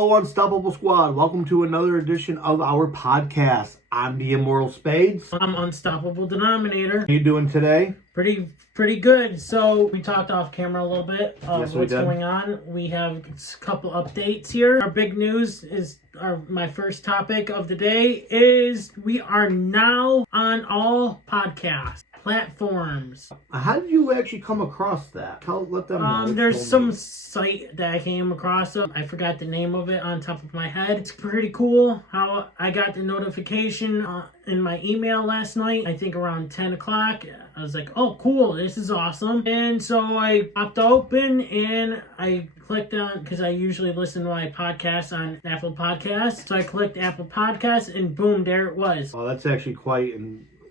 Hello, Unstoppable Squad. Welcome to another edition of our podcast. I'm the Immortal Spades. I'm Unstoppable Denominator. How you doing today? Pretty good. So we talked off camera a little bit of Yes, what's going on. We have a couple updates here. Our big news is my first topic of the day is we are now on all podcast platforms. How did you actually come across that? Let them know. There's some site that I came across. I forgot the name of it on top of my head. It's pretty cool how I got the notification in my email last night. I think around 10 o'clock. I was like, oh, cool. This is awesome. And so I popped open and I clicked on, because I usually listen to my podcast on Apple Podcasts. So I clicked Apple Podcasts and boom, there it was. Oh, that's actually quite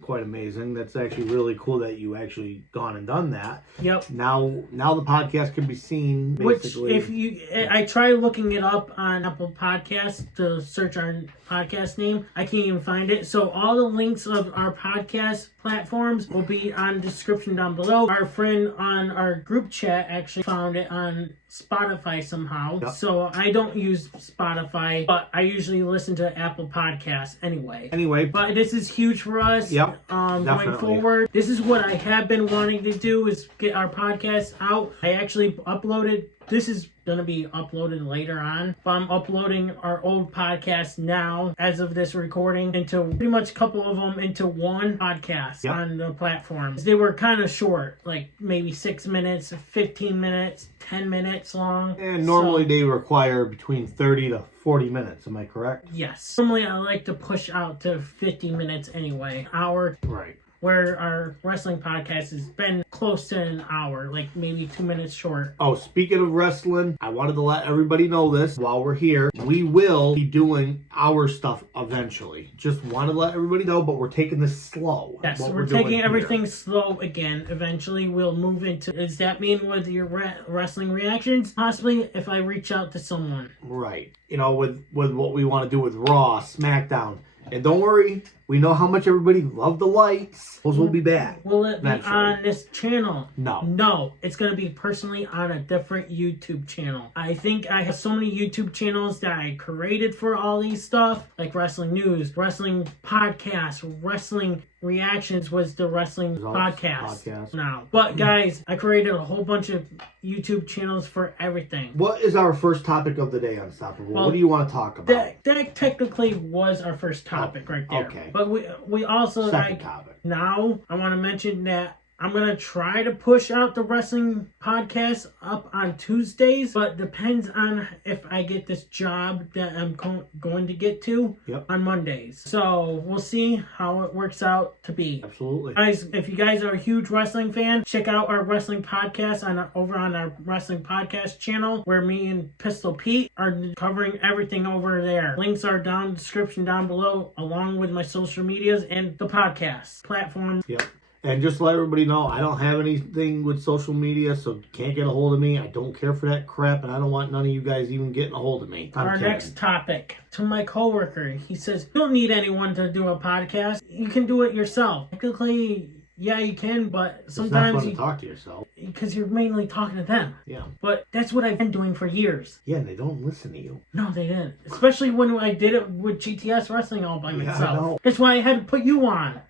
amazing. That's actually really cool that you actually gone and done that. Yep. Now the podcast can be seen basically. Which I try looking it up on Apple Podcasts to search our podcast name. I can't even find it. So all the links of our podcast platforms will be on the description down below. Our friend on our group chat actually found it on Spotify somehow. Yep. So I don't use Spotify, but I usually listen to Apple Podcasts anyway. But this is huge for us. Yep. Going forward. This is what I have been wanting to do, is get our podcast out. I actually uploaded, this is going to be uploaded later on, but I'm uploading our old podcast now as of this recording into pretty much a couple of them into one podcast on the platforms. They were kind of short, like maybe 6 minutes, 15 minutes, 10 minutes long. And normally they require between 30 to 40 minutes. Am I correct? Yes. Normally I like to push out to 50 minutes anyway. Hour. Right. Where our wrestling podcast has been close to an hour, like maybe 2 minutes short. Oh, speaking of wrestling, I wanted to let everybody know this while we're here. We will be doing our stuff eventually. Just wanted to let everybody know, but we're taking this slow. Yes, we're taking everything slow again. Eventually, we'll move into... Does that mean with your wrestling reactions? Possibly if I reach out to someone. Right. You know, with what we want to do with Raw, SmackDown. And don't worry, we know how much everybody loved the lights. Those will be back. Will it be on this channel? No. No, it's going to be personally on a different YouTube channel. I think I have so many YouTube channels that I created for all these stuff, like wrestling news, wrestling podcasts, wrestling reactions was the wrestling podcast now. But guys, I created a whole bunch of YouTube channels for everything. What is our first topic of the day, Unstoppable? What do you want to talk about? That technically was our first topic right there. Okay. But we also second topic. Now I want to mention that I'm going to try to push out the wrestling podcast up on Tuesdays, but depends on if I get this job that I'm going to get to on Mondays. So we'll see how it works out to be. Absolutely. Guys, if you guys are a huge wrestling fan, check out our wrestling podcast over on our wrestling podcast channel, where me and Pistol Pete are covering everything over there. Links are down in the description down below, along with my social medias and the podcast platforms. Yep. And just to let everybody know, I don't have anything with social media, so you can't get a hold of me. I don't care for that crap, and I don't want none of you guys even getting a hold of me. Our next topic, to my coworker, he says, you don't need anyone to do a podcast. You can do it yourself. Technically, yeah, you can, but sometimes it's not fun to talk to yourself. Because you're mainly talking to them. Yeah. But that's what I've been doing for years. Yeah, and they don't listen to you. No, they didn't. Especially when I did it with GTS Wrestling all by myself. I know. That's why I had to put you on.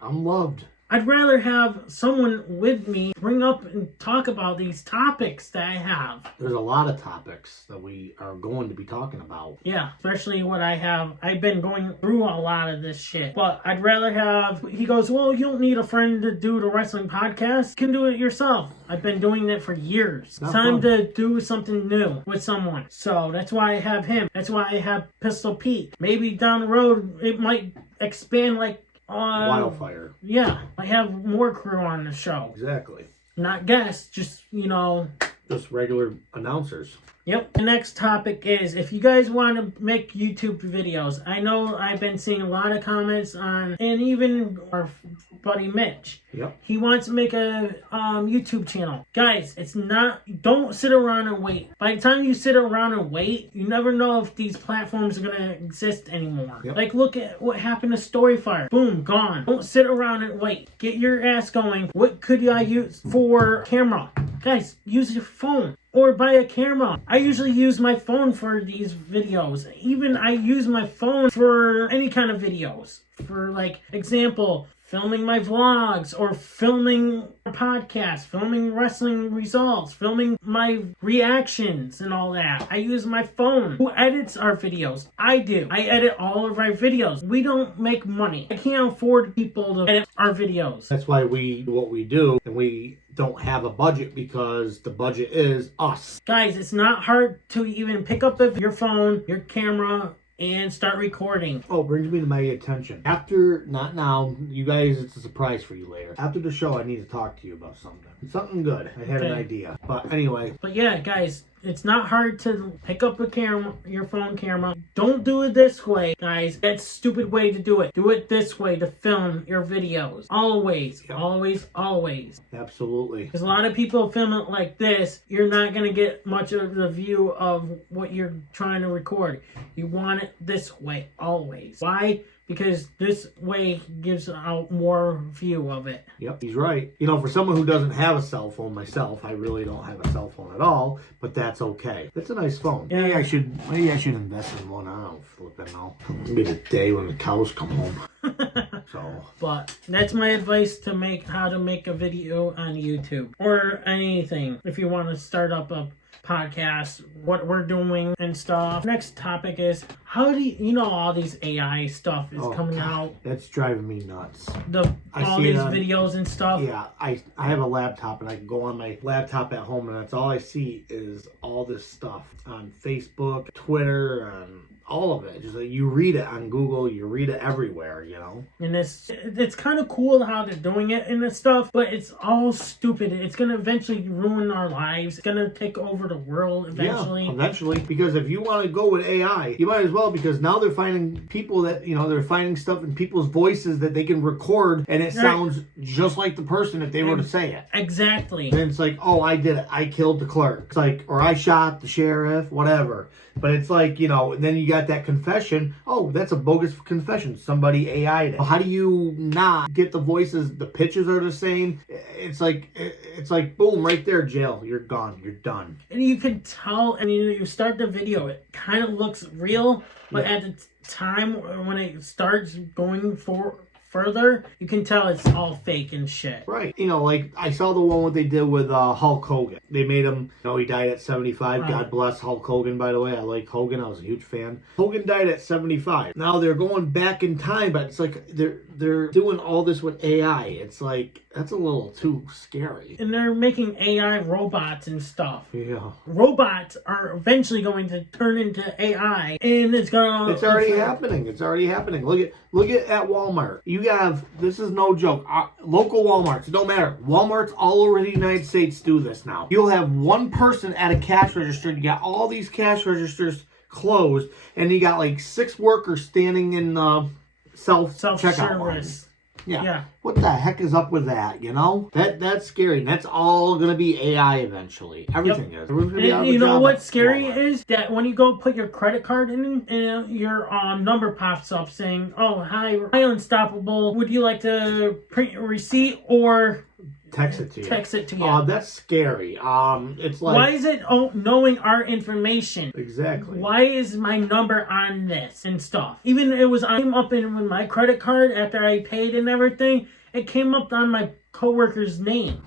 I'm loved. I'd rather have someone with me bring up and talk about these topics that I have. There's a lot of topics that we are going to be talking about. Yeah, especially what I have. I've been going through a lot of this shit. But I'd rather have... He goes, well, you don't need a friend to do the wrestling podcast. You can do it yourself. I've been doing it for years. It's time to do something new with someone. So that's why I have him. That's why I have Pistol Pete. Maybe down the road, it might expand like... wildfire. Yeah, I have more crew on the show. Exactly. Not guests, just, just regular announcers. Yep. The next topic is, if you guys want to make YouTube videos, I know I've been seeing a lot of comments on, and even our buddy Mitch. Yep. He wants to make a YouTube channel. Guys, it's not, don't sit around and wait. By the time you sit around and wait, you never know if these platforms are going to exist anymore. Yep. Like, look at what happened to Storyfire. Boom, gone. Don't sit around and wait. Get your ass going. What could I use for camera? Guys, use your phone. or buy a camera. I usually use my phone for these videos. Even I use my phone for any kind of videos. For like example, filming my vlogs or filming a podcast, filming wrestling results, filming my reactions and all that. I use my phone. Who edits our videos? I do. I edit all of our videos. We don't make money. I can't afford people to edit our videos. That's why we do what we do, and we don't have a budget because the budget is us. Guys, it's not hard to even pick up your phone, your camera, and start recording. Oh, brings me to my attention. After, not now, you guys, it's a surprise for you later. After the show, I need to talk to you about something. Something good. I had an idea. But anyway. But yeah, guys, it's not hard to pick up a camera, your phone camera. Don't do it this way, guys. That's a stupid way to do it. Do it this way to film your videos. Always, always, always. Absolutely. Because a lot of people film it like this, you're not going to get much of the view of what you're trying to record. You want it this way, always. Why? Because this way gives out more view of it. Yep, he's right. You know, for someone who doesn't have a cell phone myself, I really don't have a cell phone at all, but that's okay. It's a nice phone. Yeah. Maybe I should invest in one. I don't flip it now. It'll be the day when the cows come home. So. But that's my advice to how to make a video on YouTube or anything. If you want to start up a podcast, what we're doing and stuff. Next topic is, how do you know all these AI stuff is coming out? That's driving me nuts. All these videos and stuff. Yeah, I have a laptop and I can go on my laptop at home and that's all I see is all this stuff on Facebook, Twitter, and all of it. Just like you read it on Google, you read it everywhere, you know. And it's kind of cool how they're doing it and this stuff, but it's all stupid. It's gonna eventually ruin our lives. It's gonna take over the world eventually. Yeah, eventually. Because if you want to go with AI, you might as well, because now they're finding people that, you know, they're finding stuff in people's voices that they can record and it sounds just like the person if they were to say it. Exactly. And it's like, oh, I did it. I killed the clerk. It's like, or I shot the sheriff, whatever. But it's like, you know, and then you got that confession. Oh, that's a bogus confession. Somebody AI'd it. How do you not get the voices? The pitches are the same. It's like boom, right there, jail. You're gone. You're done. And you can tell, I mean, you start the video, it kind of looks real, but at the time when it starts going further, you can tell it's all fake and shit. Right. You know, like I saw the one what they did with Hulk Hogan. They made him, you know, he died at 75. God bless Hulk Hogan, by the way. I like Hogan. I was a huge fan. Hogan died at 75. Now they're going back in time, but it's like they're doing all this with AI. It's like, that's a little too scary. And they're making AI robots and stuff. Yeah. Robots are eventually going to turn into AI, and it's already happening. It's already happening. Look at Walmart. You have, this is no joke, local Walmarts, it don't matter. Walmarts all over the United States do this now. You'll have one person at a cash register. You got all these cash registers closed, and you got like 6 workers standing in self-checkout lines. Yeah. What the heck is up with that, you know? That's scary. That's all going to be AI eventually. Everything is. And you know what's scary is that when you go put your credit card in, and your number pops up saying, oh, hi, Unstoppable. Would you like to print your receipt or text it to you? That's scary. It's like, why is it knowing our information? Exactly. Why is my number on this and stuff? Even it came up in with my credit card after I paid and everything. It came up on my coworker's name.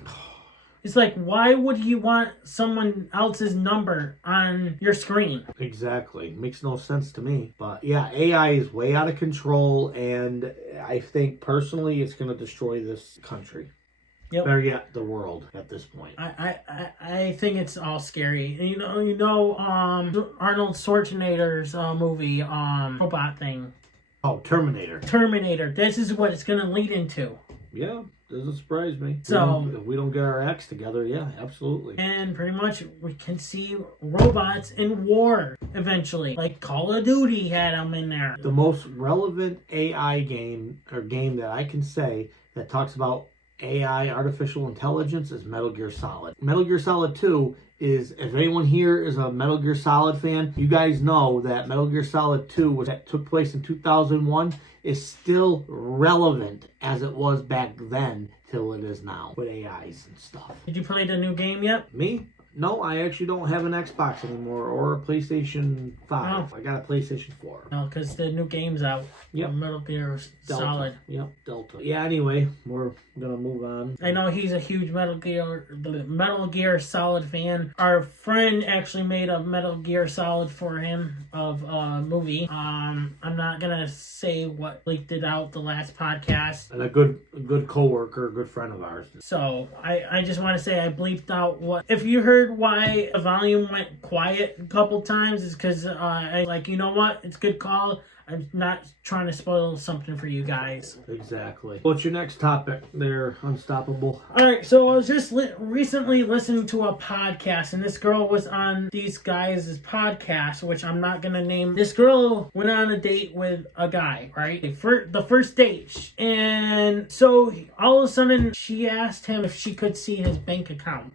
It's like, why would you want someone else's number on your screen? Exactly. Makes no sense to me. But yeah, AI is way out of control, and I think personally it's going to destroy this country. Yep. Better yet, the world at this point. I think it's all scary. And you know Arnold Schwarzenegger's movie, robot thing. Oh, Terminator. Terminator. This is what it's gonna lead into. Yeah, doesn't surprise me. So if we don't get our acts together, yeah, absolutely. And pretty much we can see robots in war eventually, like Call of Duty had them in there. The most relevant AI game that I can say that talks about AI, artificial intelligence, is Metal Gear Solid. Metal Gear Solid 2 is, if anyone here is a Metal Gear Solid fan, you guys know that Metal Gear Solid 2, that took place in 2001, is still relevant as it was back then till it is now with AIs and stuff. Did you play the new game yet? Me? No, I actually don't have an Xbox anymore or a PlayStation 5. I got a PlayStation 4. No, because the new game's out. Yep. Metal Gear Delta. Solid. Yep, Delta. Yeah, anyway, we're going to move on. I know he's a huge Metal Gear Solid fan. Our friend actually made a Metal Gear Solid for him of a movie. I'm not going to say what leaked it out the last podcast. And a good coworker, a good friend of ours. So I just want to say I bleeped out what. If you heard why the volume went quiet a couple times, is because I like, you know what? It's a good call. I'm not trying to spoil something for you guys. Exactly. What's your next topic there, Unstoppable? All right, so I was just recently listening to a podcast, and this girl was on these guys' podcast, which I'm not going to name. This girl went on a date with a guy, right? The first date. And so all of a sudden, she asked him if she could see his bank account.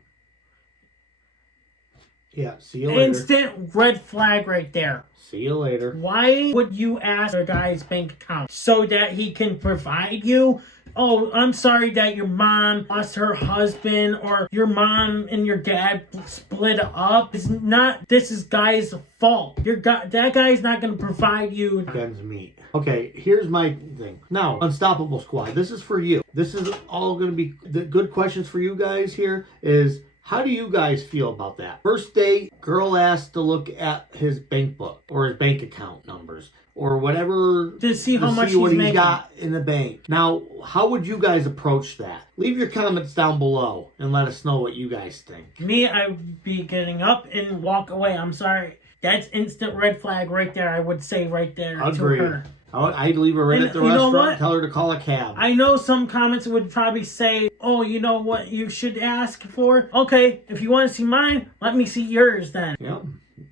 Yeah, see you later. Instant red flag right there. See you later. Why would you ask a guy's bank account? So that he can provide you? Oh, I'm sorry that your mom lost her husband, or your mom and your dad split up. This is guy's fault. That guy's not going to provide you. Against me. Okay, here's my thing. Now, Unstoppable Squad, this is for you. This is all going to be the good questions for you guys here is, how do you guys feel about that? First date, girl asked to look at his bank book or his bank account numbers or whatever to see how much what he's he got in the bank. Now, how would you guys approach that? Leave your comments down below and let us know what you guys think. Me, I'd be getting up and walk away. I'm sorry. That's instant red flag right there. I would say right there to her. I'd leave her right at the restaurant and tell her to call a cab. I know some comments would probably say, oh, you know what you should ask for? Okay, if you want to see mine, let me see yours then. Yeah,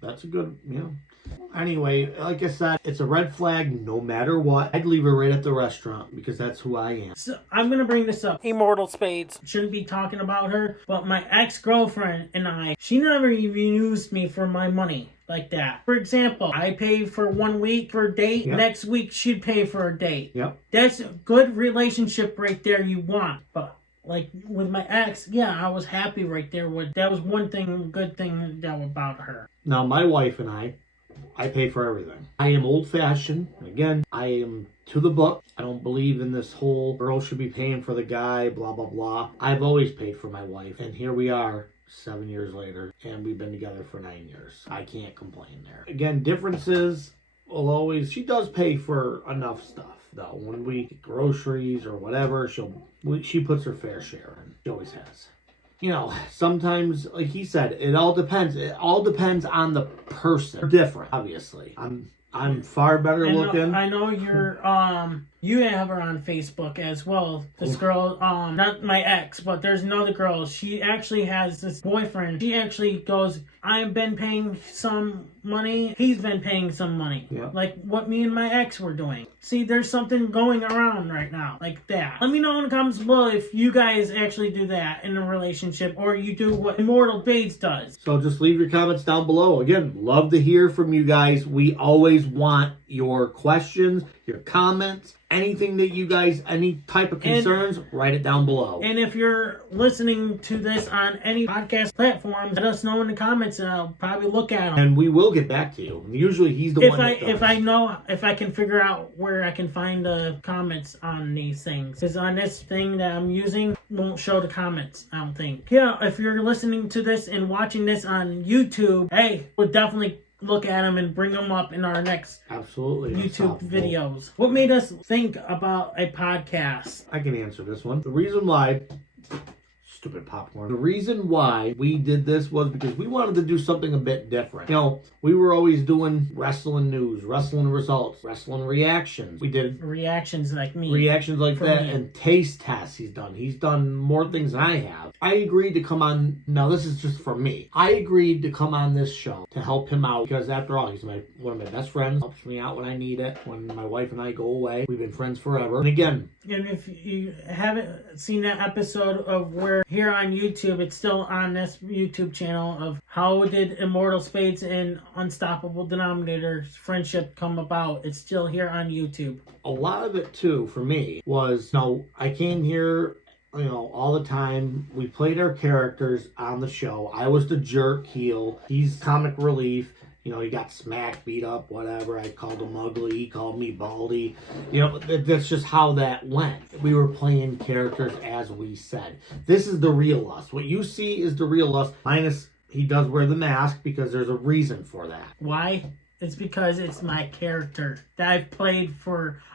that's a good, Anyway, like I said, it's a red flag no matter what. I'd leave her right at the restaurant because that's who I am. So I'm going to bring this up. Immortal Spades. Shouldn't be talking about her, but my ex-girlfriend and she never even used me for my money like that. For example, I pay for 1 week for a date. Yep. Next week, she'd pay for a date. Yep. That's a good relationship right there you want. But like with my ex, yeah, I was happy right there. That was one thing, good thing about her. Now, my wife and I pay for everything. I am old-fashioned. Again, I am to the book. I don't believe in this whole girl should be paying for the guy, blah, blah, blah. I've always paid for my wife. And here we are 7 years later, and we've been together for 9 years. I can't complain there. Again, differences will always... She does pay for enough stuff, though. When we get groceries or whatever, she puts her fair share in. She always has. Sometimes, like he said, it all depends. It all depends on the person. They're different, obviously. I'm far better looking. I know you're you have her on Facebook as well. This girl, not my ex, but there's another girl. She actually has this boyfriend. She actually goes, I've been paying some money. He's been paying some money. Yeah. Like what me and my ex were doing. See, there's something going around right now like that. Let me know in the comments below if you guys actually do that in a relationship, or you do what Immortal Spades does. So just leave your comments down below. Again, love to hear from you guys. We always want your questions, your comments, anything that you guys, any type of concerns, write it down below. And if you're listening to this on any podcast platform, let us know in the comments and I'll probably look at them. And we will get back to you. Usually he's the one that does. If I can figure out where I can find the comments on these things. Because on this thing that I'm using, won't show the comments, I don't think. Yeah, if you're listening to this and watching this on YouTube, hey, we'll definitely look at them and bring them up in our next YouTube videos. What made us think about a podcast? I can answer this one. The reason why... Stupid popcorn. The reason why we did this was because we wanted to do something a bit different. We were always doing wrestling news, wrestling results, wrestling reactions. We did reactions like me. Reactions like that, and taste tests he's done. He's done more things than I have. I agreed to come on, now this is just for me. I agreed to come on this show to help him out because after all, he's one of my best friends. Helps me out when I need it. When my wife and I go away, we've been friends forever. And again, and if you haven't seen that episode of where here on YouTube, it's still on this YouTube channel of how did Immortal Spades and Unstoppable Denominator's friendship come about. It's still here on YouTube. A lot of it too, for me, was, I came here all the time. We played our characters on the show. I was the jerk heel. He's comic relief. He got smacked, beat up, whatever. I called him ugly. He called me baldy. That's just how that went. We were playing characters as we said. This is the real us. What you see is the real us, minus he does wear the mask because there's a reason for that. Why? It's because it's my character that I've played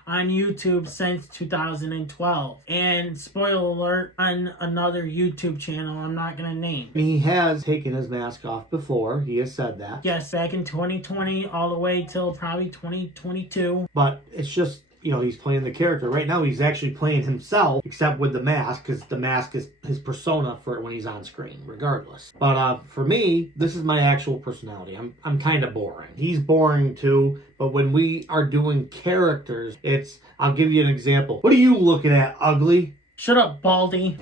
on YouTube since 2012. And spoiler alert, on another YouTube channel I'm not going to name. He has taken his mask off before. He has said that. Yes, back in 2020 all the way till probably 2022. But it's just, he's playing the character. Right now he's actually playing himself, except with the mask, because the mask is his persona for when he's on screen, regardless. But for me, this is my actual personality. I'm kind of boring. He's boring too, but when we are doing characters, I'll give you an example. What are you looking at, ugly? Shut up, baldy.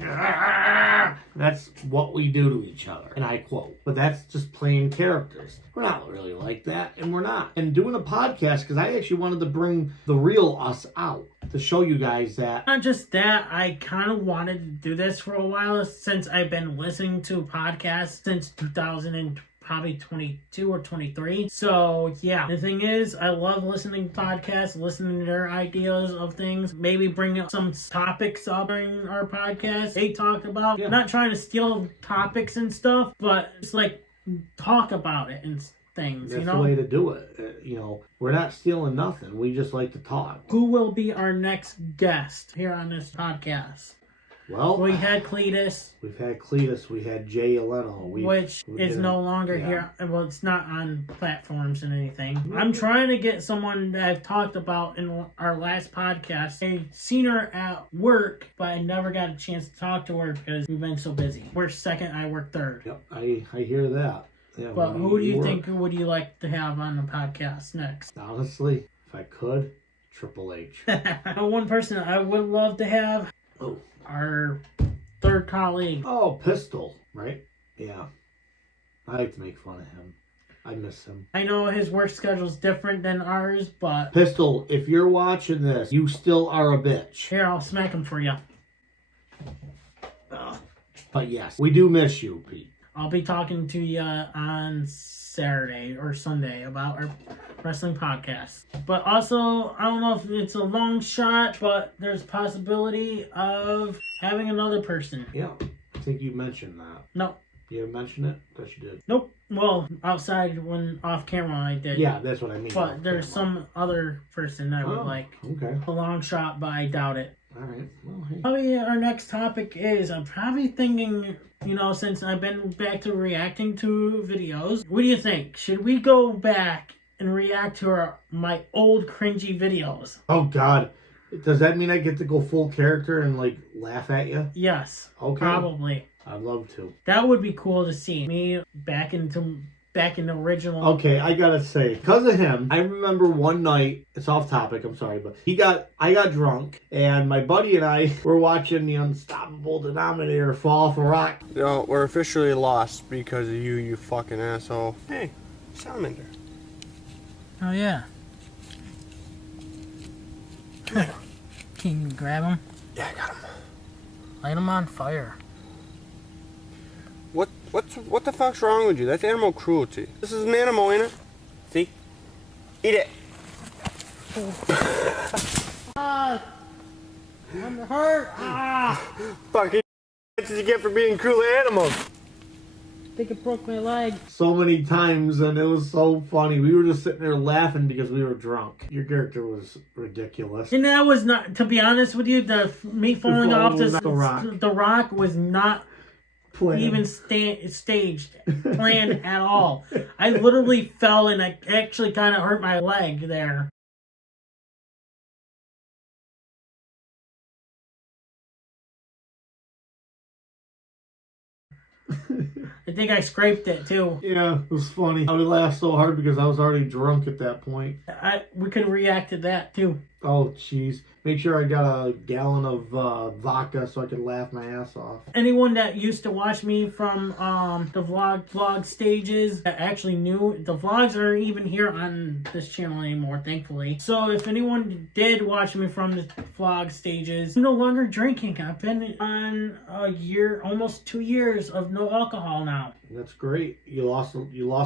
That's what we do to each other, and I quote. But that's just playing characters. We're not really like that, and we're not. And doing a podcast, because I actually wanted to bring the real us out to show you guys that. Not just that, I kind of wanted to do this for a while since I've been listening to podcasts since 2000 probably 22 or 23. So yeah, the thing is, I love listening to podcasts, listening to their ideas of things, maybe bring up some topics up during our podcast they talked about. Not trying to steal topics and stuff, but it's like talk about it and things. That's the way to do it. We're not stealing nothing. We just like to talk. Who will be our next guest here on this podcast? Well, we had Cletus. We've had Cletus. We had Jay Eleno. Which is no longer here. Well, it's not on platforms and anything. I'm trying to get someone that I've talked about in our last podcast. I've seen her at work, but I never got a chance to talk to her because we've been so busy. We're second, I work third. Yep, I hear that. Yeah, but who do you think would you like to have on the podcast next? Honestly, if I could, Triple H. One person I would love to have. Oh. Our third colleague. Oh, Pistol, right? Yeah. I like to make fun of him. I miss him. I know his work schedule's different than ours, but... Pistol, if you're watching this, you still are a bitch. Here, I'll smack him for you. But yes, we do miss you, Pete. I'll be talking to you on Saturday or Sunday about our wrestling podcast. But also, I don't know if it's a long shot, but there's possibility of having another person. Yeah, I think you mentioned that. No. You haven't mentioned it? I thought you did. Nope. Well, outside when off camera I did. Yeah, that's what I mean. But there's some other person I would like. Okay. A long shot, but I doubt it. All right. Well, hey. Probably our next topic is, I'm probably thinking, since I've been back to reacting to videos, what do you think? Should we go back and react to my old cringy videos? Oh, God. Does that mean I get to go full character and, laugh at you? Yes. Okay. Probably. I'd love to. That would be cool to see. Me back in the original. Okay, I gotta say, because of him, I remember one night, it's off topic, I'm sorry, but I got drunk, and my buddy and I were watching the unstoppable Denominator fall off a rock. No, we're officially lost because of you, you fucking asshole. Hey, salamander. Oh, yeah. Can you grab him? Yeah, I got him. Light him on fire. What the fuck's wrong with you? That's animal cruelty. This is an animal, ain't it? See? Eat it. I'm hurt. Fucking what you get for being cruel to animals. I think it broke my leg. So many times, and it was so funny. We were just sitting there laughing because we were drunk. Your character was ridiculous. And that was not, to be honest with you, me falling off the rock was not even staged, planned at all. I literally fell and I actually kind of hurt my leg there. I think I scraped it too. Yeah, it was funny. I would laugh so hard because I was already drunk at that point. We could react to that too. Oh, jeez. Make sure I got a gallon of vodka so I could laugh my ass off. Anyone that used to watch me from the vlog stages that actually knew, the vlogs aren't even here on this channel anymore, thankfully. So if anyone did watch me from the vlog stages, I'm no longer drinking. I've been on a year, almost 2 years of no alcohol now. That's great. You lost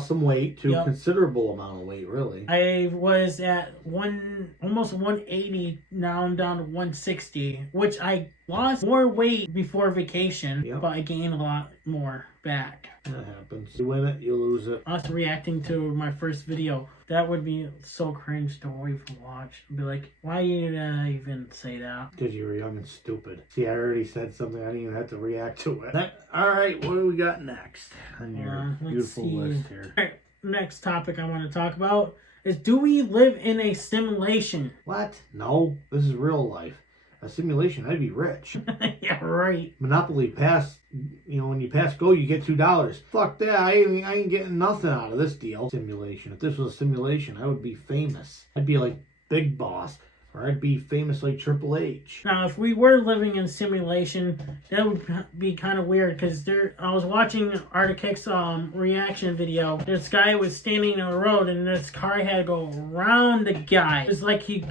some weight, too. Yep. Considerable amount of weight, really. I was at almost 180. Now I'm down to 160, which I lost more weight before vacation, Yep. but I gained a lot more back. That happens. You win it, you lose it. Us reacting to my first video, that would be so cringe to even watch. I'd be like, why you even say that? Because you were young and stupid. See, I already said something. I didn't even have to react to it. All right, what do we got next on your beautiful list here? All right, next topic I want to talk about is, do we live in a simulation? What? No, this is real life. A simulation, I'd be rich. Yeah, right. Monopoly pass, when you pass go, you get $2. Fuck that, I ain't getting nothing out of this deal. Simulation. If this was a simulation, I would be famous. I'd be like Big Boss, or I'd be famous like Triple H. Now, if we were living in simulation, that would be kind of weird, because I was watching Arctic's reaction video. This guy was standing on the road, and this car had to go around the guy. It's like he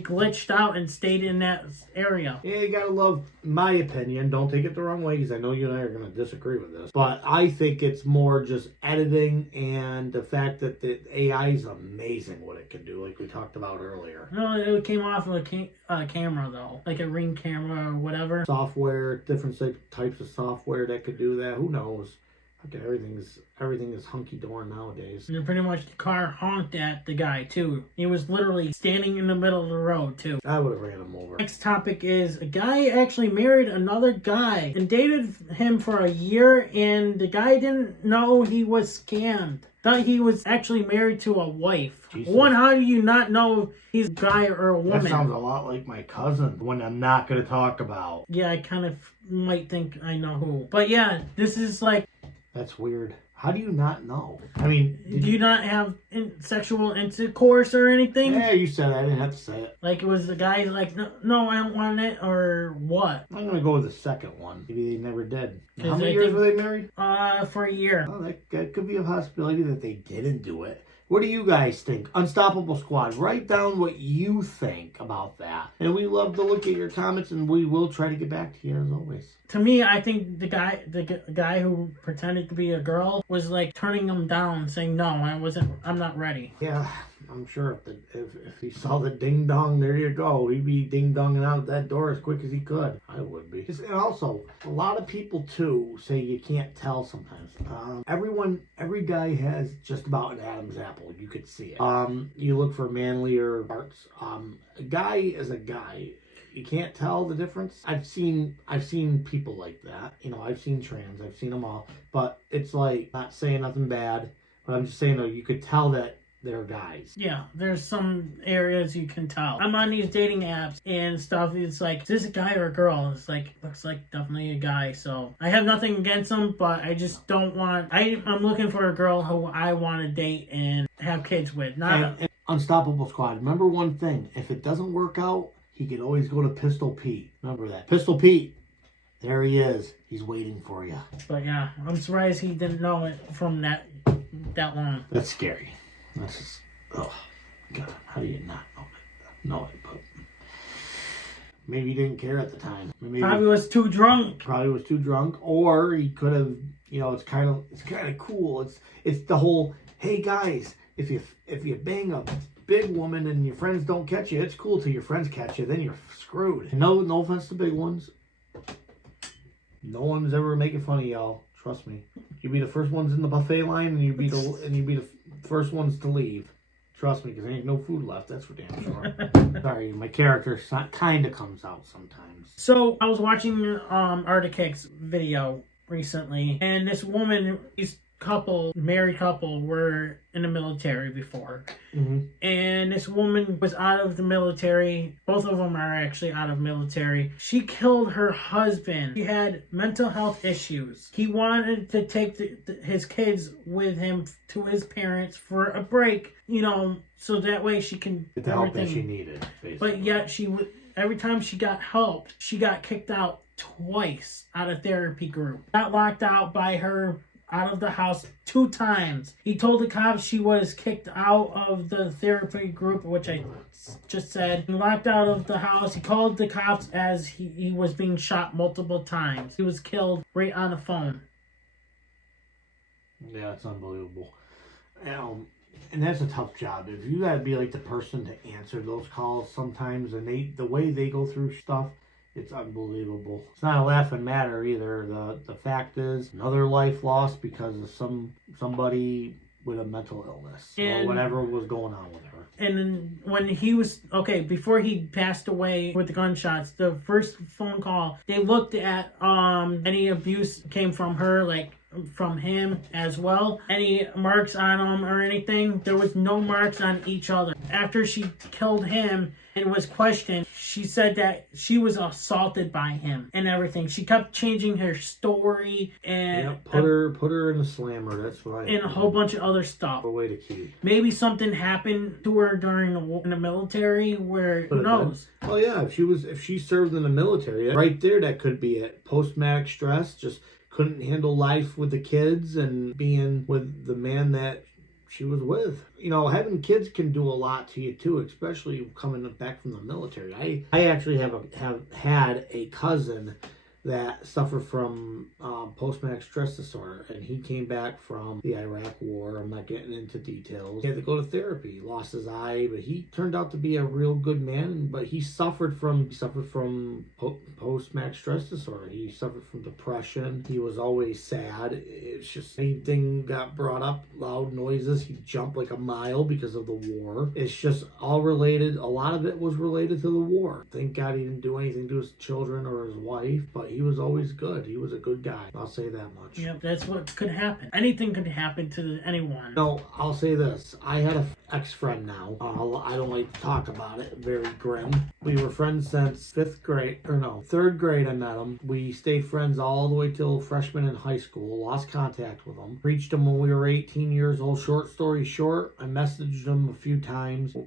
glitched out and stayed in that area. Yeah, you gotta love my opinion. Don't take it the wrong way, because I know you and I are gonna disagree with this. But I think it's more just editing and the fact that the AI is amazing what it can do, like we talked about earlier. No, it came off of a camera though, like a Ring camera or whatever. Software, different types of software that could do that. Who knows? Okay, everything is hunky-dory nowadays. And pretty much the car honked at the guy too. He was literally standing in the middle of the road too. I would have ran him over. Next topic is, a guy actually married another guy and dated him for a year, and the guy didn't know he was scammed. Thought he was actually married to a wife. Jesus. One, how do you not know he's a guy or a woman? That sounds a lot like my cousin, one I'm not going to talk about. Yeah, I kind of might think I know who. But yeah, this is like... That's weird. How do you not know? I mean... Do you not have sexual intercourse or anything? Yeah, you said it. I didn't have to say it. Like, it was the guy like, no, I don't want it, or what? I'm going to go with the second one. Maybe they never did. How many I years think, were they married? For a year. Oh, that could be a possibility that they didn't do it. What do you guys think? Unstoppable Squad, write down what you think about that. And we love to look at your comments, and we will try to get back to you as always. To me, I think the guy who pretended to be a girl was like turning him down, saying, no, I'm not ready. Yeah, I'm sure if he saw the ding dong, there you go. He'd be ding donging out that door as quick as he could. I would be. And also, a lot of people too say you can't tell sometimes. Every guy has just about an Adam's apple. You could see it. You look for manlier parts. A guy is a guy. You can't tell the difference. I've seen people like that. I've seen trans. I've seen them all. But it's like, not saying nothing bad, but I'm just saying though, you could tell that they're guys. Yeah, there's some areas you can tell. I'm on these dating apps and stuff. It's like, is this a guy or a girl? It's like, looks like definitely a guy. So I have nothing against them, but I just don't want. I'm looking for a girl who I want to date and have kids with. And Unstoppable Squad. Remember one thing: if it doesn't work out, he could always go to Pistol Pete. Remember that. Pistol Pete. There he is. He's waiting for you. But yeah, I'm surprised he didn't know it from that long. That's scary. That's just, oh, God. How do you not know it? But maybe he didn't care at the time. Maybe Probably was too drunk. Probably was too drunk. Or he could have, it's kind of cool. It's the whole, hey, guys, if you bang a big woman and your friends don't catch you, it's cool till your friends catch you, then you're screwed. No offense to big ones. No one's ever making fun of y'all. Trust me. You'd be the first ones in the buffet line, and you'd be the first ones to leave. Trust me, because there ain't no food left. That's for damn sure. Sorry, my character kind of comes out sometimes. So I was watching Arctic's video recently, and this woman is married couple were in the military before. Mm-hmm. And this woman was out of the military. Both of them are actually out of military. She killed her husband. He had mental health issues. He wanted to take his kids with him to his parents for a break, you know, so that way she can get the help that she needed, basically. But yet every time she got help, she got kicked out twice out of therapy group. Got locked out by her out of the house 2 times. He told the cops she was kicked out of the therapy group, which I just said. He locked out of the house. He called the cops as he was being shot multiple times. He was killed right on the phone. Yeah, it's unbelievable. And that's a tough job. If you gotta be like the person to answer those calls sometimes, and the way they go through stuff, it's unbelievable. It's not a laughing matter either. The fact is, another life lost because of somebody with a mental illness or whatever was going on with her. And when he was, before he passed away with the gunshots, the first phone call, they looked at any abuse came from her, like from him as well. Any marks on him or anything, there was no marks on each other. After she killed him and was questioned, she said that she was assaulted by him and everything. She kept changing her story and put her in a slammer. That's right. And a whole bunch of other stuff. A way to keep. Maybe something happened to her during in the military, where who knows? Oh yeah, if she served in the military, right there, that could be it. Post-traumatic stress, just couldn't handle life with the kids and being with the man that she was with. You know, having kids can do a lot to you too, especially coming back from the military. I actually have had a cousin that suffered from post-traumatic stress disorder, and he came back from the Iraq War. I'm not getting into details. He had to go to therapy. He lost his eye, but he turned out to be a real good man. But he suffered from post-traumatic stress disorder. He suffered from depression. He was always sad. It's just anything got brought up, loud noises, he'd jump like a mile because of the war. It's just all related. A lot of it was related to the war. Thank God he didn't do anything to his children or his wife, but he was always good. He was a good guy. I'll say that much. Yep, that's what could happen. Anything could happen to anyone. No, I'll say this. I had an ex-friend now. I don't like to talk about it. Very grim. We were friends since 3rd grade I met him. We stayed friends all the way till freshman in high school. Lost contact with him. Reached him when we were 18 years old. Short story short, I messaged him a few times, a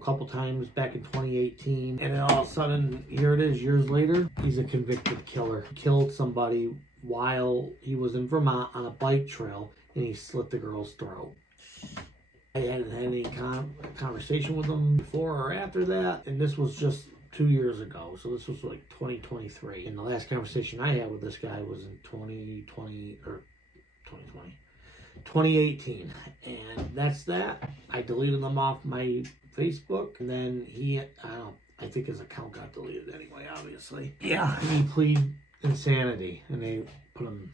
couple times back in 2018. And then all of a sudden, here it is, years later, he's a convicted killer. He killed somebody while he was in Vermont on a bike trail, and he slit the girl's throat. I hadn't had any conversation with him before or after that, and this was just 2 years ago, so this was like 2023. And the last conversation I had with this guy was in 2018, and that's that. I deleted him off my Facebook, and then I think his account got deleted anyway, obviously. Yeah, he pleaded insanity, and they put him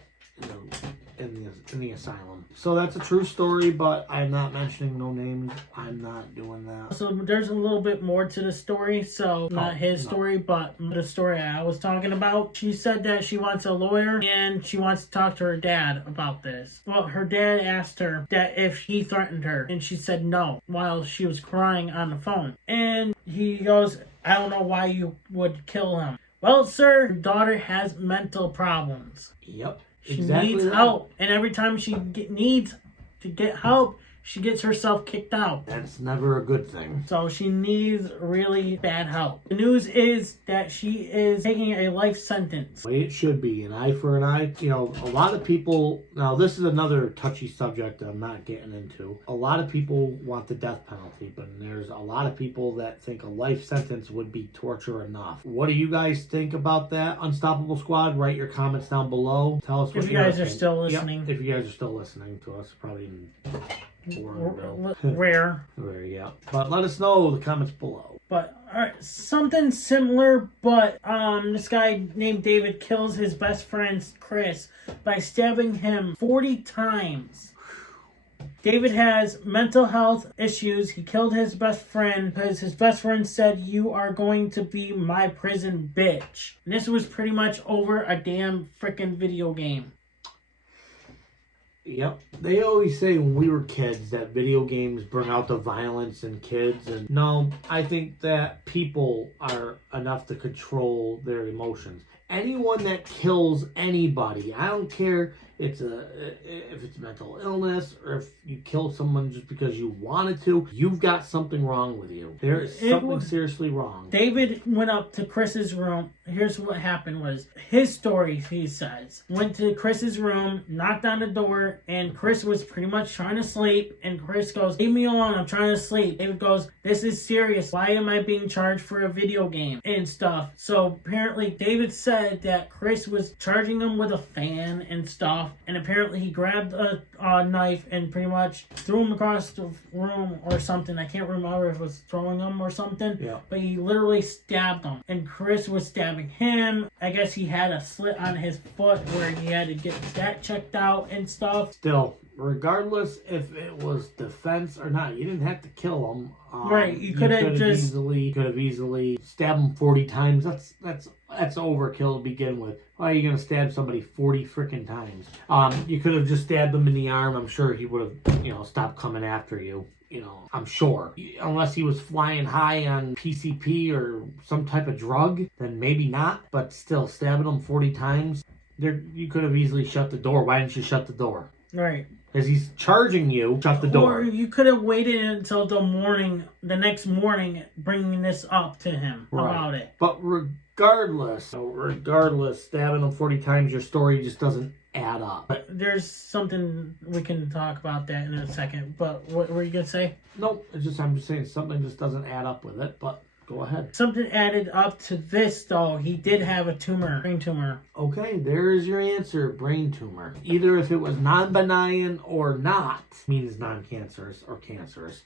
in the asylum. So that's a true story, but I'm not mentioning no names. I'm not doing that. So there's a little bit more to the story. So not his story, but the story I was talking about. She said that she wants a lawyer and she wants to talk to her dad about this. Well, her dad asked her that if he threatened her, and she said no while she was crying on the phone. And he goes, I don't know why you would kill him. Well, sir, your daughter has mental problems. Yep. She needs help, and every time she needs to get help, she gets herself kicked out. That's never a good thing. So she needs really bad help. The news is that she is taking a life sentence. The way it should be, an eye for an eye. A lot of people, now this is another touchy subject that I'm not getting into. A lot of people want the death penalty, but there's a lot of people that think a life sentence would be torture enough. What do you guys think about that? Unstoppable Squad, write your comments down below. Tell us what you guys are still listening. Yep, if you guys are still listening to us, probably rare. Yeah. But let us know in the comments below. But something similar, but this guy named David kills his best friend Chris by stabbing him 40 times. David has mental health issues. He killed his best friend because his best friend said, "You are going to be my prison bitch." And this was pretty much over a damn freaking video game. Yep. They always say when we were kids that video games bring out the violence in kids. And no, I think that people are enough to control their emotions. Anyone that kills anybody, I don't care if it's mental illness or if you kill someone just because you wanted to, you've got something wrong with you. There is something seriously wrong. David went up to Chris's room. Here's what happened was his story, he says. Went to Chris's room, knocked on the door, and Chris was pretty much trying to sleep. And Chris goes, leave me alone, I'm trying to sleep. David goes, this is serious. Why am I being charged for a video game and stuff? So apparently David said that Chris was charging him with a fan and stuff. And apparently he grabbed a knife and pretty much threw him across the room or something. I can't remember if it was throwing him or something. Yeah. But he literally stabbed him. And Chris was stabbing him. I guess he had a slit on his foot where he had to get that checked out and stuff. Still, regardless if it was defense or not, you didn't have to kill him. Right, you could have just easily stabbed him 40 times. That's overkill to begin with. Why are you gonna stab somebody 40 freaking times? You could have just stabbed him in the arm. I'm sure he would have, stopped coming after you. I'm sure. Unless he was flying high on PCP or some type of drug, then maybe not. But still, stabbing him 40 times, you could have easily shut the door. Why didn't you shut the door? Right. As he's charging you, shut the door. Or you could have waited until the next morning, bringing this up to him about it. But regardless, stabbing him 40 times, your story just doesn't add up. But there's something we can talk about that in a second. But what were you gonna say? Nope. I'm just saying something just doesn't add up with it. But go ahead. Something added up to this, though. He did have a brain tumor. Okay, there's your answer, brain tumor. Either if it was non-benign or not, means non-cancerous or cancerous.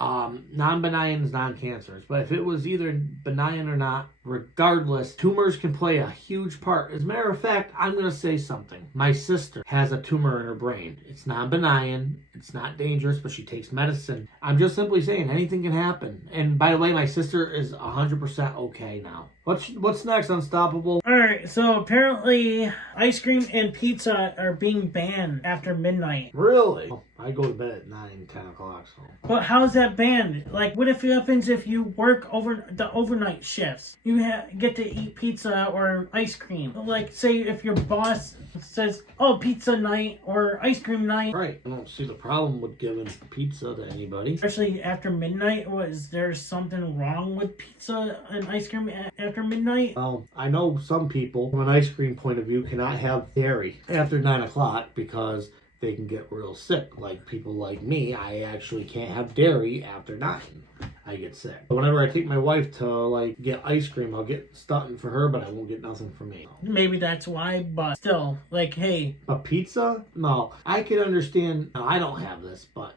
Non-benign is non-cancerous. But if it was either benign or not, regardless, tumors can play a huge part. As a matter of fact, I'm going to say something. My sister has a tumor in her brain. It's non-benign. It's not dangerous, but she takes medicine. I'm just simply saying anything can happen. And by the way, my sister is 100% okay now. What's next, Unstoppable? Alright, so apparently ice cream and pizza are being banned after midnight. Really? Oh, I go to bed at 9, 10 o'clock. So. But how's that banned? Like, what if it happens if you work the overnight shifts? You get to eat pizza or ice cream. Like, say if your boss says, oh, pizza night or ice cream night. Right. I don't see the problem with giving pizza to anybody. Especially after midnight. Was there something wrong with pizza and ice cream after midnight? Well, I know some people, from an ice cream point of view, cannot have dairy after 9 o'clock because they can get real sick. Like people like me, I actually can't have dairy after 9. I get sick. Whenever I take my wife to get ice cream, I'll get something for her, but I won't get nothing for me. Maybe that's why, but still, hey. A pizza? No, I can understand. Now, I don't have this, but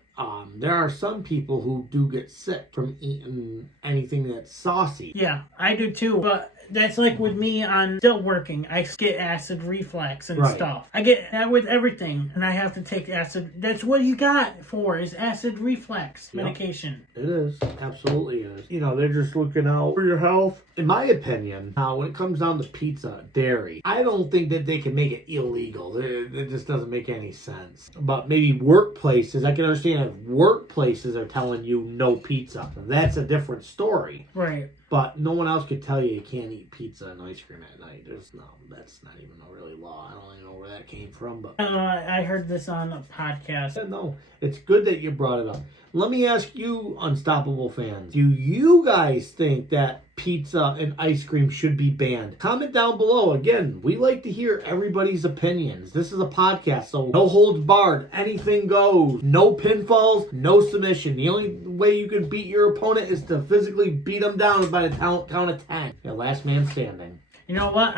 there are some people who do get sick from eating anything that's saucy. Yeah, I do too, but that's like with me on still working. I get acid reflux and stuff. I get that with everything, and I have to take acid. That's what you got is acid reflux medication. It is. Absolutely is. They're just looking out for your health. In my opinion, now when it comes down to pizza, dairy, I don't think that they can make it illegal. It just doesn't make any sense. But maybe workplaces, I can understand if workplaces are telling you no pizza. That's a different story. Right. But no one else could tell you can't eat pizza and ice cream at night. That's not even a really law. I don't even know where that came from. But I heard this on a podcast. Yeah, no, it's good that you brought it up. Let me ask you, Unstoppable fans, do you guys think that pizza and ice cream should be banned? Comment down below. Again, we like to hear everybody's opinions. This is a podcast, so no holds barred. Anything goes. No pinfalls, no submission. The only way you can beat your opponent is to physically beat them down by the count of 10. Yeah, last man standing. You know what?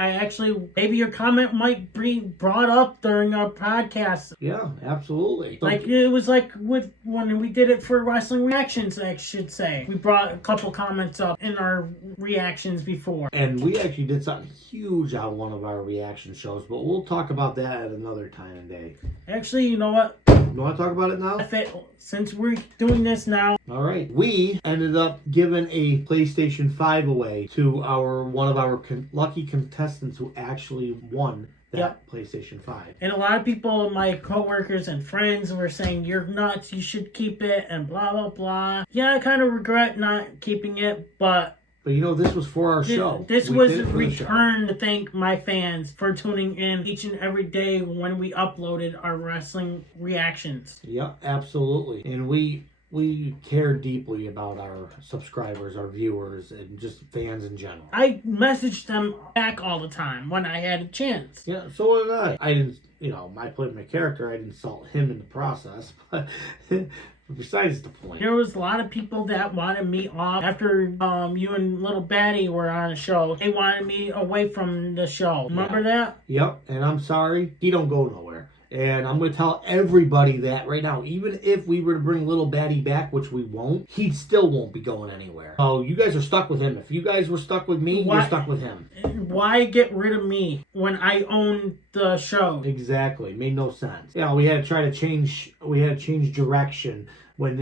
Maybe your comment might be brought up during our podcast. Yeah, absolutely. It was like when we did it for Wrestling Reactions, I should say. We brought a couple comments up in our reactions before. And we actually did something huge on one of our reaction shows, but we'll talk about that at another time and day. Actually, you know what? You want to talk about it now? Since we're doing this now. All right. We ended up giving a PlayStation 5 away to one of our lucky contestants who actually won that PlayStation 5. And a lot of people, my coworkers and friends, were saying, you're nuts, you should keep it, and blah, blah, blah. Yeah, I kind of regret not keeping it, but you know, this was for our show. This was a return to thank my fans for tuning in each and every day when we uploaded our wrestling reactions. Yeah, absolutely. And we care deeply about our subscribers, our viewers, and just fans in general. I messaged them back all the time when I had a chance. Yeah, so did I. I didn't, you know, I played my character. I didn't insult him in the process, but besides the point. There was a lot of people that wanted me off after you and Little Batty were on a show. They wanted me away from the show. Remember that? Yep, and I'm sorry. He don't go nowhere. And I'm going to tell everybody that right now. Even if we were to bring Little Batty back, which we won't, he still won't be going anywhere. So you guys are stuck with him. If you guys were stuck with me, you're stuck with him. Why get rid of me when I own the show? Exactly. Made no sense. You know, we had to try to change. We had to change direction when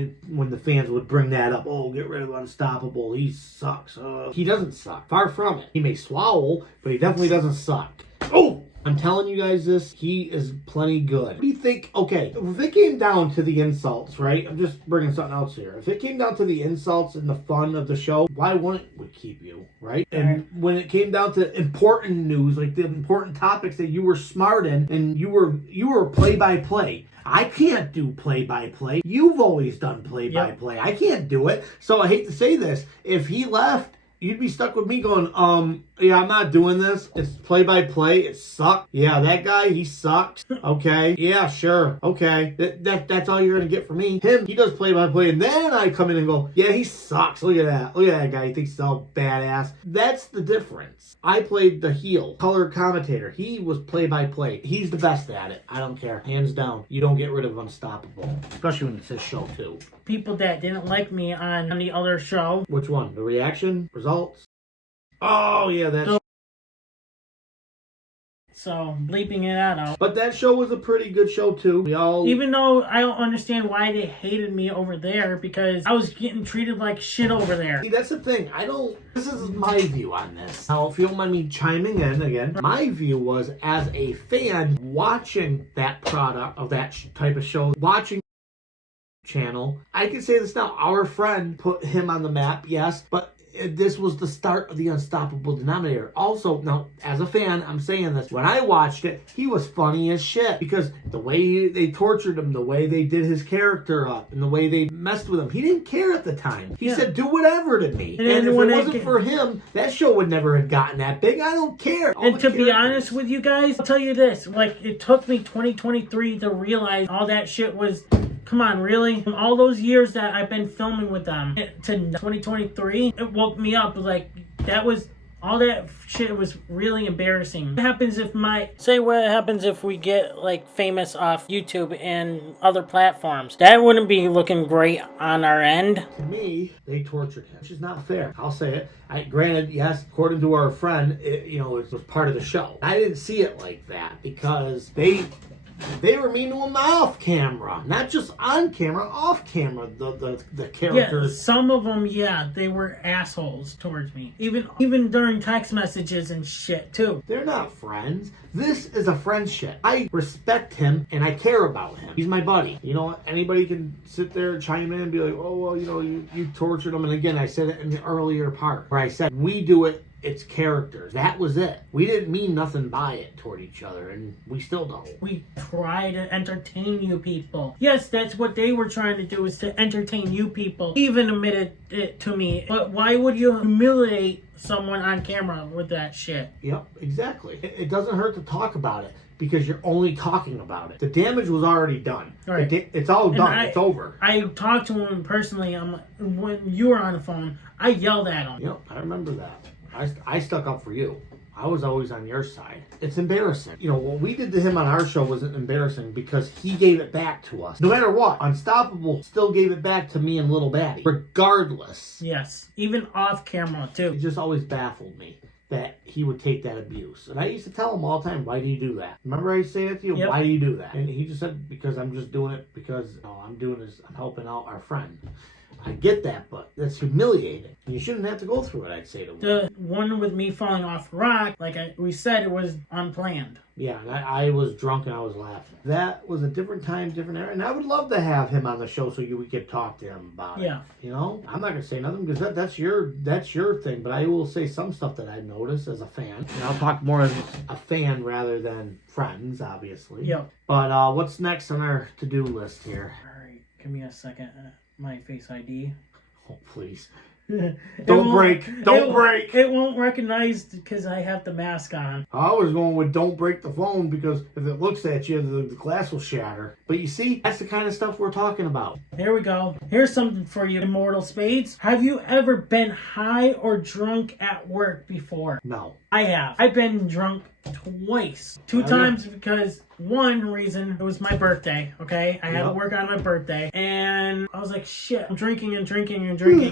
the fans would bring that up. Oh, get rid of Unstoppable. He sucks. He doesn't suck. Far from it. He may swallow, but he definitely doesn't suck. Oh! I'm telling you guys this, he is plenty good. What do you think, okay, if it came down to the insults, right? I'm just bringing something else here. If it came down to the insults and the fun of the show, why wouldn't we keep you, right? And when it came down to important news, like the important topics that you were smart in, and you were play-by-play. I can't do play-by-play. You've always done play-by-play. I can't do it. So I hate to say this. If he left, you'd be stuck with me going, yeah, I'm not doing this. It's play-by-play. It sucks. Yeah, that guy, he sucks. Okay. Yeah, sure. Okay. That's all you're going to get from me. Him, he does play-by-play, and then I come in and go, yeah, he sucks. Look at that. Look at that guy. He thinks he's all badass. That's the difference. I played the heel, color commentator. He was play-by-play. He's the best at it. I don't care. Hands down. You don't get rid of Unstoppable. Especially when it's his show, too. People that didn't like me on the other show. Which one? The reaction? Results? Oh, yeah, that's... So, bleeping it out. But that show was a pretty good show, too. Even though I don't understand why they hated me over there, because I was getting treated like shit over there. See, that's the thing. This is my view on this. Now, if you don't mind me chiming in again, my view was, as a fan, watching that product of that type of show, watching channel, I can say this now, our friend put him on the map, yes, but this was the start of the Unstoppable Denominator. Also, now, as a fan, I'm saying this. When I watched it, he was funny as shit. Because the way they tortured him, the way they did his character up, and the way they messed with him, he didn't care at the time. He said, do whatever to me. And if it wasn't for him, that show would never have gotten that big. I don't care. And to be honest with you guys, I'll tell you this. Like, it took me 2023 to realize all that shit was... Come on, really? All those years that I've been filming with them to 2023, it woke me up. Like, that was... All that shit was really embarrassing. What happens if what happens if we get, like, famous off YouTube and other platforms? That wouldn't be looking great on our end. To me, they tortured him, which is not fair. I'll say it. Granted, yes, according to our friend, it was part of the show. I didn't see it like that because they were mean to him off camera, not just on camera, off camera. The characters. Yeah, some of them, they were assholes towards me. Even during text messages and shit too. They're not friends. This is a friendship. I respect him and I care about him. He's my buddy. You know, anybody can sit there and chime in and be like, oh well, you tortured him. And again, I said it in the earlier part where I said we do it. It's characters. That was it. We didn't mean nothing by it toward each other, and we still don't. We try to entertain you people. Yes, that's what they were trying to do, is to entertain you people. He even admitted it to me. But why would you humiliate someone on camera with that shit? Yep, exactly. It doesn't hurt to talk about it because you're only talking about it. The damage was already done. Right. It's all done. It's over. I talked to him personally. When you were on the phone, I yelled at him. Yep, I remember that. I stuck up for you. I was always on your side. It's embarrassing. You know, what we did to him on our show wasn't embarrassing because he gave it back to us. No matter what, Unstoppable still gave it back to me and Little Batty. Regardless. Yes. Even off camera, too. It just always baffled me that he would take that abuse. And I used to tell him all the time, why do you do that? Remember I used to say that to you? Yep. Why do you do that? And he just said, because I'm just doing it because I'm doing this. I'm helping out our friend. I get that, but that's humiliating. You shouldn't have to go through it, I'd say to him. The one with me falling off the rock, like we said, it was unplanned. Yeah, and I was drunk and I was laughing. That was a different time, different era, and I would love to have him on the show so we could talk to him about it. You know, I'm not gonna say nothing because that's your thing, but I will say some stuff that I noticed as a fan. And I'll talk more as a fan rather than friends, obviously. Yep. But what's next on our to-do list here? All right, give me a second. My Face ID. Oh, please. Don't break. Don't break. It won't recognize because I have the mask on. I was going with don't break the phone because if it looks at you, the glass will shatter. But you see, that's the kind of stuff we're talking about. Here we go. Here's something for you, Immortal Spades. Have you ever been high or drunk at work before? No. I have. I've been drunk twice. Two times because one reason, it was my birthday, okay? I had to work on my birthday. And I was like, shit, I'm drinking,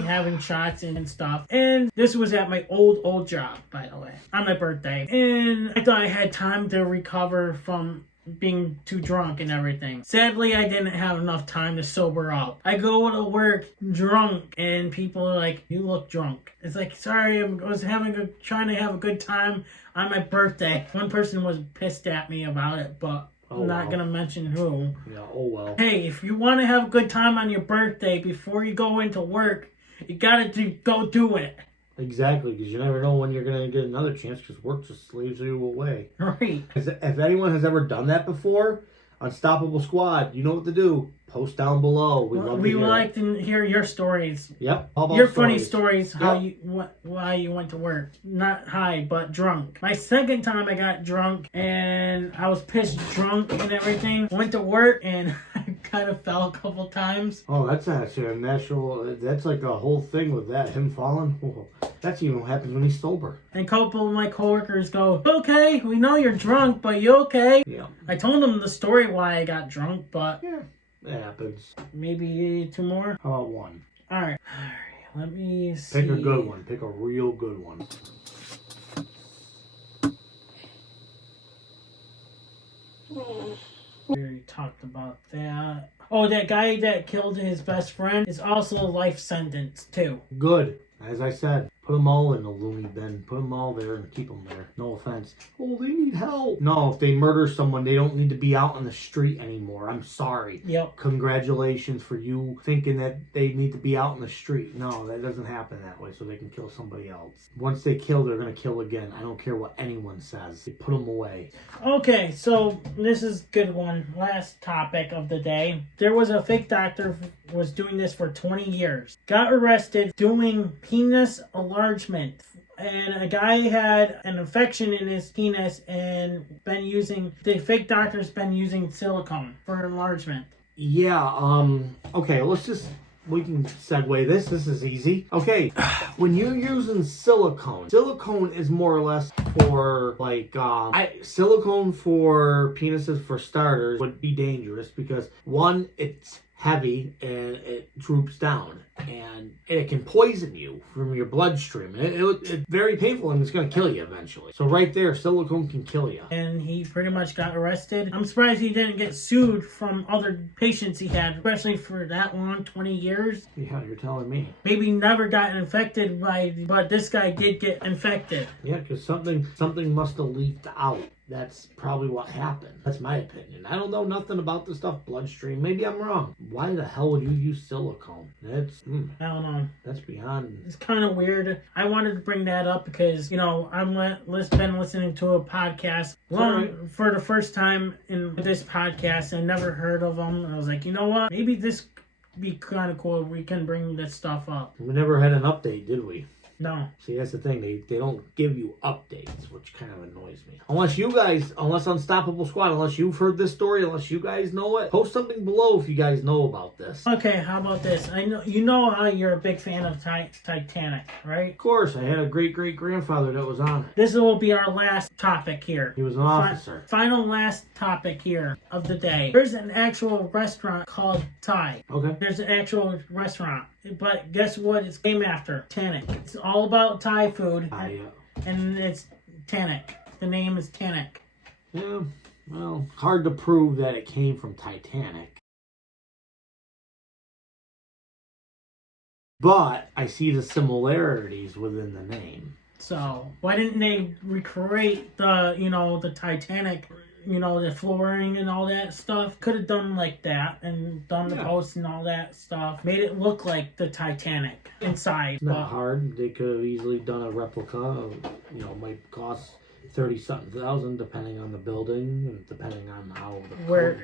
having shots and stuff. And this was at my old job, by the way, on my birthday. And I thought I had time to recover from being too drunk and everything. Sadly, I didn't have enough time to sober up. I go to work drunk and people are like, you look drunk. It's like, sorry, I was trying to have a good time on my birthday. One person was pissed at me about it, but I'm not gonna mention who. Yeah, oh well. Hey, if you want to have a good time on your birthday before you go into work, you gotta go do it. Exactly, because you never know when you're going to get another chance because work just slaves you away. Right. If anyone has ever done that before, Unstoppable Squad, you know what to do. Post down below. We would like to hear your stories. Yep. Your funny stories, why you went to work. Not high, but drunk. My second time I got drunk and I was pissed drunk and everything. Went to work and I kind of fell a couple times. Oh, that's actually a natural, that's like a whole thing with that. Him falling. Oh, that's even what happens when he's sober. And a couple of my coworkers go, okay, we know you're drunk, but you okay? Yeah. I told them the story why I got drunk, but... Yeah. It happens. Maybe two more? How about one? Alright, let me see. Pick a good one. Pick a real good one. We already talked about that. Oh, that guy that killed his best friend is also life sentence too. Good. As I said, put them all in the loony bin. Put them all there and keep them there. No offense. Oh, they need help. No, if they murder someone, they don't need to be out on the street anymore. I'm sorry. Yep. Congratulations for you thinking that they need to be out in the street. No, that doesn't happen that way so they can kill somebody else. Once they kill, they're going to kill again. I don't care what anyone says. They put them away. Okay, so this is a good one. Last topic of the day. There was a fake doctor who was doing this for 20 years. Got arrested doing penis enlargement. And a guy had an infection in his penis and the fake doctor's been using silicone for enlargement. Yeah, okay, we can segue this. This is easy. Okay, when you're using silicone is more or less for like, silicone for penises for starters would be dangerous because one, it's heavy and it droops down and it can poison you from your bloodstream. It's very painful and it's going to kill you eventually. So right there, silicone can kill you. And he pretty much got arrested. I'm surprised he didn't get sued from other patients he had, especially for that long, 20 years. Yeah, you're telling me. Maybe never got infected but this guy did get infected. Yeah, because something must have leaked out. That's probably what happened. That's my opinion. I don't know nothing about the stuff bloodstream. Maybe I'm wrong. Why the hell would you use silicone? I don't know. That's beyond. It's kind of weird. I wanted to bring that up because, I've been listening to a podcast for the first time in this podcast. I never heard of them. I was like, you know what? Maybe this would be kind of cool if we can bring this stuff up. We never had an update, did we? No. See, that's the thing. They don't give you updates, which kind of annoys me. Unless Unstoppable Squad, unless you've heard this story, unless you guys know it, post something below if you guys know about this. Okay, how about this? I know how you're a big fan of Titanic, right? Of course, I had a great-great-grandfather that was on it. This will be our last topic here. He was an officer. Final last topic here of the day. There's an actual restaurant called Thai. Okay. There's an actual restaurant. But guess what it's named after? Titanic. It's all about Thai food. And it's Titanic. The name is Titanic. Yeah, well, hard to prove that it came from Titanic. but I see the similarities within the name. So why didn't they recreate the Titanic, the flooring and all that stuff? Could have done like that and done the posts and all that stuff. Made it look like the Titanic inside. It's not hard. They could have easily done a replica of, might cost 30-something thousand depending on the building and depending on how the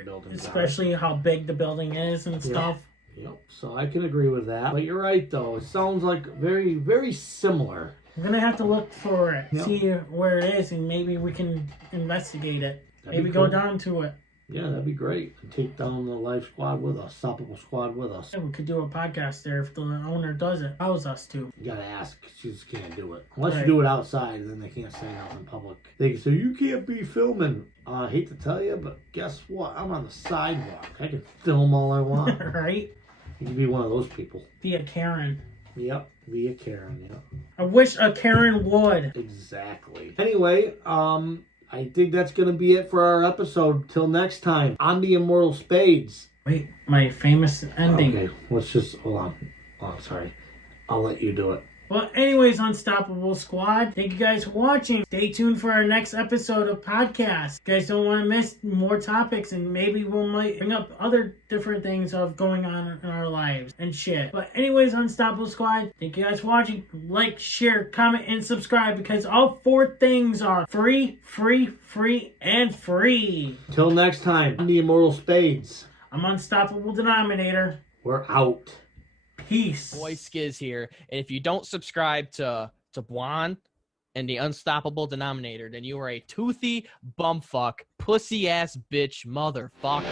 buildings especially how big the building is and stuff. Yep. So I can agree with that. But you're right though. It sounds like very, very similar. I'm gonna have to look for it, see where it is, and maybe we can investigate it. Maybe go down to it. Yeah, that'd be great. And take down the live squad with us, stoppable squad with us. Yeah, we could do a podcast there if the owner does it. Allows us to. You gotta ask. She just can't do it. Unless you do it outside, then they can't say nothing in public. They can say, you can't be filming. I hate to tell you, but guess what? I'm on the sidewalk. I can film all I want. Right? You can be one of those people. Be a Karen. Yep, be a Karen, yep. I wish a Karen would. Exactly. Anyway, I think that's going to be it for our episode. Till next time, on the Immortal Spades. Wait, my famous ending. Okay, let's just, hold on. Oh, sorry. I'll let you do it. Well, anyways, Unstoppable Squad, thank you guys for watching. Stay tuned for our next episode of podcast. You guys don't want to miss more topics, and maybe we might bring up other different things of going on in our lives and shit. But anyways, Unstoppable Squad, thank you guys for watching. Like, share, comment, and subscribe, because all 4 things are free, free, free, and free. Till next time, on the Immortal Spades. I'm Unstoppable Denominator. We're out. Peace. Boy Skiz here. And if you don't subscribe to Buon and the Unstoppable Denominator, then you are a toothy bumfuck, pussy ass bitch motherfucker.